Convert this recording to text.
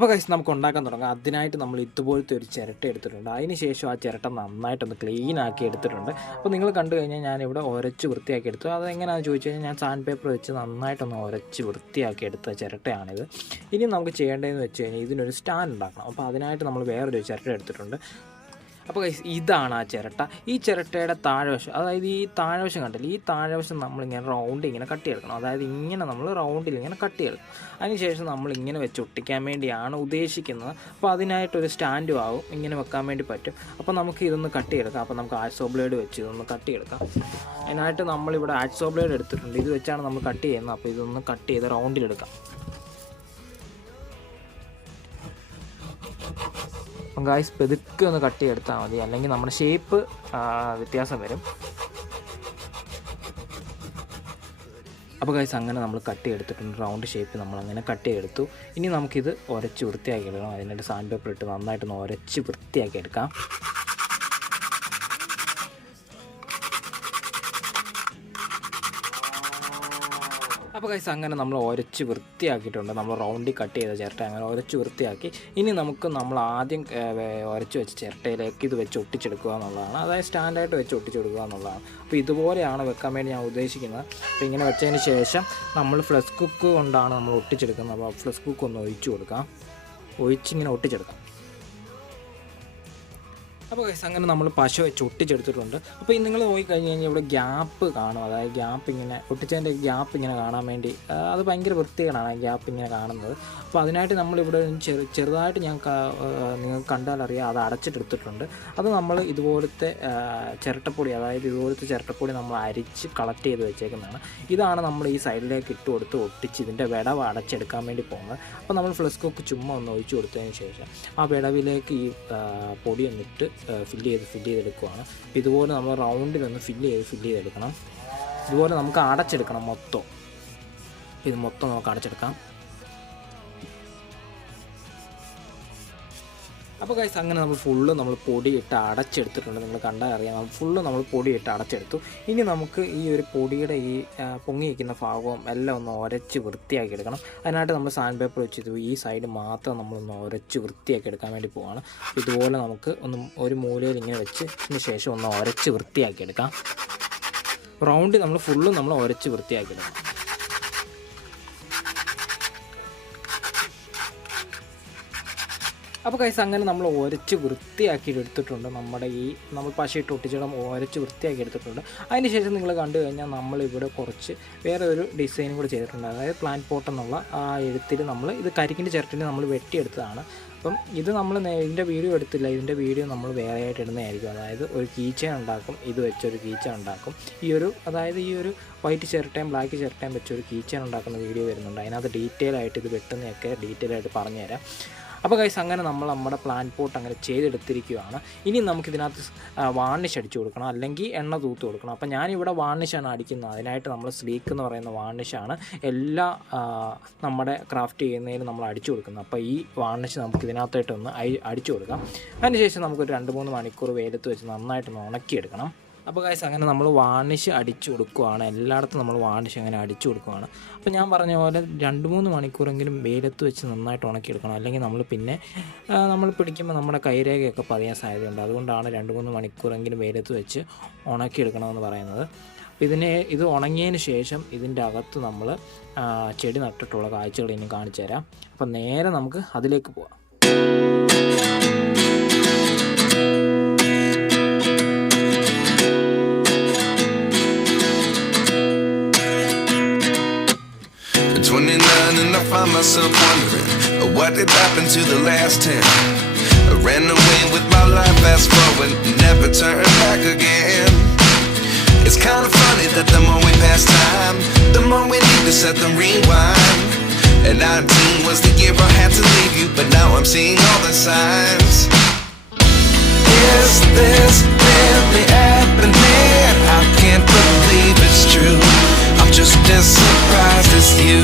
അപ്പോൾ ഗൈസ് നമുക്ക് ഉണ്ടാക്കാൻ തുടങ്ങാം. അതിനായിട്ട് നമ്മൾ ഇതുപോലത്തെ ഒരു ചിരട്ട എടുത്തിട്ടുണ്ട്. അതിന് ശേഷം ആ ചിരട്ട നന്നായിട്ടൊന്ന് ക്ലീൻ ആക്കി എടുത്തിട്ടുണ്ട്. അപ്പോൾ നിങ്ങൾ കണ്ടു കഴിഞ്ഞാൽ ഞാനിവിടെ ഉരച്ച് വൃത്തിയാക്കി എടുത്തു. അതെങ്ങനെയാണെന്ന് ചോദിച്ചു കഴിഞ്ഞാൽ ഞാൻ സാൻഡ് പേപ്പർ വെച്ച് നന്നായിട്ടൊന്ന് ഉരച്ച് വൃത്തിയാക്കി എടുത്ത ചിരട്ടയാണിത്. ഇനി നമുക്ക് ചെയ്യേണ്ടതെന്ന് വെച്ച് കഴിഞ്ഞാൽ ഇതിനൊരു സ്റ്റാൻഡ് ഉണ്ടാക്കണം. അപ്പോൾ അതിനായിട്ട് നമ്മൾ വേറൊരു ചിരട്ട എടുത്തിട്ടുണ്ട്. അപ്പോൾ ഗൈസ് ഇതാണ് ആ ചിരട്ട. ഈ ചിരട്ടയുടെ താഴ്വശം, അതായത് ഈ താഴ്വശം കണ്ടില്ല, ഈ താഴ്വശം നമ്മളിങ്ങനെ റൗണ്ട് ഇങ്ങനെ കട്ട് ചെയ്തെടുക്കണം. അതായത് ഇങ്ങനെ നമ്മൾ റൗണ്ടിൽ ഇങ്ങനെ കട്ട് ചെയ്തെടുക്കും. അതിനുശേഷം നമ്മൾ ഇങ്ങനെ വെച്ച് ഒട്ടിക്കാൻ വേണ്ടിയാണ് ഉദ്ദേശിക്കുന്നത്. അപ്പോൾ അതിനായിട്ടൊരു സ്റ്റാൻഡും ആവും, ഇങ്ങനെ വെക്കാൻ വേണ്ടി പറ്റും. അപ്പോൾ നമുക്ക് ഇതൊന്ന് കട്ട് ചെയ്തെടുക്കാം. അപ്പോൾ നമുക്ക് ആക്സോ ബ്ലേഡ് വെച്ച് ഇതൊന്ന് കട്ട് ചെയ്തെടുക്കാം. അതിനായിട്ട് നമ്മളിവിടെ ആക്സോ ബ്ലേഡ് എടുത്തിട്ടുണ്ട്. ഇത് വെച്ചാണ് നമ്മൾ കട്ട് ചെയ്യുന്നത്. അപ്പോൾ ഇതൊന്ന് കട്ട് ചെയ്ത് റൗണ്ടിലെടുക്കാം. അപ്പം ഗായ്സ് പെതുക്കെ ഒന്ന് കട്ട് ചെയ്തെടുത്താൽ മതി, അല്ലെങ്കിൽ നമ്മുടെ ഷേപ്പ് വ്യത്യാസം വരും. അപ്പോൾ ഗായ്സ് അങ്ങനെ നമ്മൾ കട്ട് ചെയ്തെടുത്തിട്ടുണ്ട്. റൗണ്ട് ഷേപ്പ് നമ്മളങ്ങനെ കട്ട് ചെയ്തെടുത്തു. ഇനി നമുക്കിത് ഉരച്ച് വൃത്തിയാക്കി എടുക്കണം. അതിനായിട്ട് സാൻഡ് പേപ്പർ ഇട്ട് നന്നായിട്ടൊന്ന് ഉരച്ച് വൃത്തിയാക്കി എടുക്കാം. അപ്പോൾ ഗൈസ് അങ്ങനെ നമ്മൾ ഉരച്ച് വൃത്തിയാക്കിയിട്ടുണ്ട്. നമ്മൾ റൗണ്ടിൽ കട്ട് ചെയ്ത ചിരട്ട അങ്ങനെ ഉരച്ച് വൃത്തിയാക്കി. ഇനി നമുക്ക് നമ്മൾ ആദ്യം ഉരച്ച് വെച്ച ചിരട്ടയിലേക്ക് ഇത് വെച്ച് ഒട്ടിച്ചെടുക്കുക എന്നുള്ളതാണ്. അതായത് സ്റ്റാൻഡായിട്ട് വെച്ച് ഒട്ടിച്ചെടുക്കുക എന്നുള്ളതാണ്. അപ്പോൾ ഇതുപോലെയാണ് വെക്കാൻ വേണ്ടി ഞാൻ ഉദ്ദേശിക്കുന്നത്. അപ്പോൾ ഇങ്ങനെ വെച്ചതിന് ശേഷം നമ്മൾ ഫ്ലഷ് കുക്ക് കൊണ്ടാണ് നമ്മൾ ഒട്ടിച്ചെടുക്കുന്നത്. അപ്പോൾ ഫ്ലഷ് കുക്ക് ഒന്ന് ഒഴിച്ച് കൊടുക്കാം. ഒഴിച്ചിങ്ങനെ ഒട്ടിച്ചെടുക്കാം. അപ്പോൾ ഗൈസ് അങ്ങനെ നമ്മൾ പശ വെച്ച് ഒട്ടിച്ചെടുത്തിട്ടുണ്ട്. അപ്പോൾ നിങ്ങൾ പോയി കഴിഞ്ഞ് കഴിഞ്ഞാൽ ഇവിടെ ഗ്യാപ്പ് കാണും. അതായത് ഗ്യാപ്പ് ഇങ്ങനെ ഒട്ടിച്ചതിൻ്റെ ഗ്യാപ്പ് ഇങ്ങനെ കാണാൻ വേണ്ടി അത് ഭയങ്കര വൃത്തികേടാണ് ഗ്യാപ്പ് ഇങ്ങനെ കാണുന്നത്. അപ്പോൾ അതിനായിട്ട് നമ്മളിവിടെ ചെറുതായിട്ട് നിങ്ങൾക്ക് കണ്ടാലറിയാം അത് അടച്ചിട്ടെടുത്തിട്ടുണ്ട്. അത് നമ്മൾ ഇതുപോലത്തെ ചിരട്ടപ്പൊടി, അതായത് ഇതുപോലത്തെ ചിരട്ടപ്പൊടി നമ്മൾ അരിച്ച് കളക്ട് ചെയ്ത് വെച്ചേക്കുന്നതാണ്. ഇതാണ് നമ്മൾ ഈ സൈഡിലേക്ക് ഇട്ട് കൊടുത്ത് ഒട്ടിച്ച് ഇതിൻ്റെ വിടവ് അടച്ചെടുക്കാൻ വേണ്ടി പോകുന്നത്. അപ്പോൾ നമ്മൾ ഫ്ലഷ് കുക്ക് ചുമ്മാ ഒന്ന് ഒഴിച്ച് കൊടുത്തതിന് ശേഷം ആ വിടവിലേക്ക് ഈ പൊടി ഒന്നിട്ട് ഫില്ല് ചെയ്തെടുക്കുകയാണ്. ഇതുപോലെ നമ്മൾ റൗണ്ടിലൊന്ന് ഫില്ല് ചെയ്തെടുക്കണം. ഇതുപോലെ നമുക്ക് അടച്ചെടുക്കണം മൊത്തം. ഇത് മൊത്തം നമുക്ക് അടച്ചെടുക്കാം. അപ്പോൾ ഗൈസ് അങ്ങനെ നമ്മൾ ഫുള്ള് നമ്മൾ പൊടിയിട്ട് അടച്ചെടുത്തിട്ടുണ്ട്. നിങ്ങൾ കണ്ടാൽ അറിയാം, ഫുള്ള് നമ്മൾ പൊടിയിട്ട് അടച്ചെടുത്തു. ഇനി നമുക്ക് ഈ ഒരു പൊടിയുടെ ഈ പൊങ്ങിയിരിക്കുന്ന ഭാഗവും എല്ലാം ഒന്ന് ഉരച്ച് വൃത്തിയാക്കി എടുക്കണം. അതിനായിട്ട് നമ്മൾ സാൻഡ് പേപ്പർ വെച്ച് ഈ സൈഡ് മാത്രം നമ്മളൊന്ന് ഉരച്ച് വൃത്തിയാക്കി എടുക്കാൻ വേണ്ടി പോവാണ്. ഇതുപോലെ നമുക്ക് ഒരു മൂലയിൽ ഇങ്ങനെ വെച്ച് ഇതിന് ശേഷം ഒന്ന് ഉരച്ച് വൃത്തിയാക്കി എടുക്കാം. റൗണ്ട് നമ്മൾ ഫുള്ളും നമ്മൾ ഉരച്ച് വൃത്തിയാക്കി എടുക്കണം. അപ്പോൾ ഗൈസ് അങ്ങനെ നമ്മൾ ഉരച്ച് വൃത്തിയാക്കി എടുത്തിട്ടുണ്ട്. നമ്മൾ പശയിട്ട് ഒട്ടിച്ചിടം ഉരച്ച് വൃത്തിയാക്കി എടുത്തിട്ടുണ്ട്. അതിന് ശേഷം നിങ്ങൾ കണ്ടു കഴിഞ്ഞാൽ നമ്മളിവിടെ കുറച്ച് വേറെ ഒരു ഡിസൈനും കൂടി ചെയ്തിട്ടുണ്ട്. അതായത് പ്ലാന്റ് പോട്ട് എന്നുള്ള ആ എഴുത്തിൽ നമ്മൾ ഇത് കരിക്കിൻ്റെ ചിരട്ടിൽ നമ്മൾ വെട്ടിയെടുത്തതാണ്. അപ്പം ഇത് നമ്മൾ ഇതിൻ്റെ വീഡിയോ എടുത്തില്ല. ഇതിൻ്റെ വീഡിയോ നമ്മൾ വേറെ ആയിട്ട് ഇടുന്നതായിരിക്കും. അതായത് ഒരു കീച്ചെയിൻ ഉണ്ടാക്കും, ഇത് വെച്ചൊരു കീച്ചെയിൻ ഉണ്ടാക്കും. അതായത് ഈ ഒരു വൈറ്റ് ചിരട്ടയും ബ്ലാക്ക് ചിരട്ടയും വെച്ചൊരു കീച്ചെയിൻ ഉണ്ടാക്കുന്ന വീഡിയോ വരുന്നുണ്ട്. അതിനകത്ത് ഡീറ്റെയിൽ ആയിട്ട് ഇത് വെട്ടുന്നതൊക്കെ ഡീറ്റെയിൽ ആയിട്ട് പറഞ്ഞുതരാം. അപ്പോൾ ഗൈസ് അങ്ങനെ നമ്മൾ നമ്മുടെ പ്ലാന്റ് പോട്ട് അങ്ങനെ ചെയ്തെടുത്തിരിക്കുകയാണ്. ഇനി നമുക്കിതിനകത്ത് വാർണിഷ് അടിച്ചു കൊടുക്കണം, അല്ലെങ്കിൽ എണ്ണ തൂത്ത് കൊടുക്കണം. അപ്പോൾ ഞാനിവിടെ വാർണിഷാണ് അടിക്കുന്നത്. അതിനായിട്ട് നമ്മൾ സ്ലീക്ക് എന്ന് പറയുന്ന വാർണിഷാണ് എല്ലാ നമ്മുടെ ക്രാഫ്റ്റ് ചെയ്യുന്നതിന് നമ്മൾ അടിച്ചു കൊടുക്കുന്നത്. അപ്പോൾ ഈ വാർണിഷ് നമുക്ക് ഇതിനകത്തായിട്ടൊന്ന് അടിച്ചു കൊടുക്കാം. അതിനുശേഷം നമുക്കൊരു 2-3 മണിക്കൂർ വെയിലത്ത് വെച്ച് നന്നായിട്ടൊന്ന് ഉണക്കിയെടുക്കണം. അപ്പോൾ ഗൈസ് അങ്ങനെ നമ്മൾ വാർണിഷ് അടിച്ചു കൊടുക്കുകയാണ്. എല്ലായിടത്തും നമ്മൾ വാർണിഷ് അങ്ങനെ അടിച്ചു കൊടുക്കുകയാണ്. അപ്പോൾ ഞാൻ പറഞ്ഞ പോലെ 2-3 മണിക്കൂറെങ്കിലും വെയിലത്ത് വെച്ച് നന്നായിട്ട് ഉണക്കിയെടുക്കണം. അല്ലെങ്കിൽ നമ്മൾ പിടിക്കുമ്പോൾ നമ്മുടെ കൈരേഖയൊക്കെ പതിയാൻ സാധ്യതയുണ്ട്. അതുകൊണ്ടാണ് 2-3 മണിക്കൂറെങ്കിലും വെയിലത്ത് വെച്ച് ഉണക്കിയെടുക്കണമെന്ന് പറയുന്നത്. ഇത് ഉണങ്ങിയതിന് ശേഷം ഇതിൻ്റെ അകത്ത് നമ്മൾ ചെടി നട്ടിട്ടുള്ള കാഴ്ചകൾ ഇനി കാണിച്ചു തരാം. അപ്പോൾ നേരെ നമുക്ക് അതിലേക്ക് പോവാം. And I find myself wondering what did happen to the last 10. I ran away with my life, fast forward, never turn back again. It's kind of funny that the more we pass time, the more we need to set the rewind. And 19 was the year I had to leave you, but now I'm seeing all the signs. Is this really happening? I can't believe it's true. I'm just as surprised as you.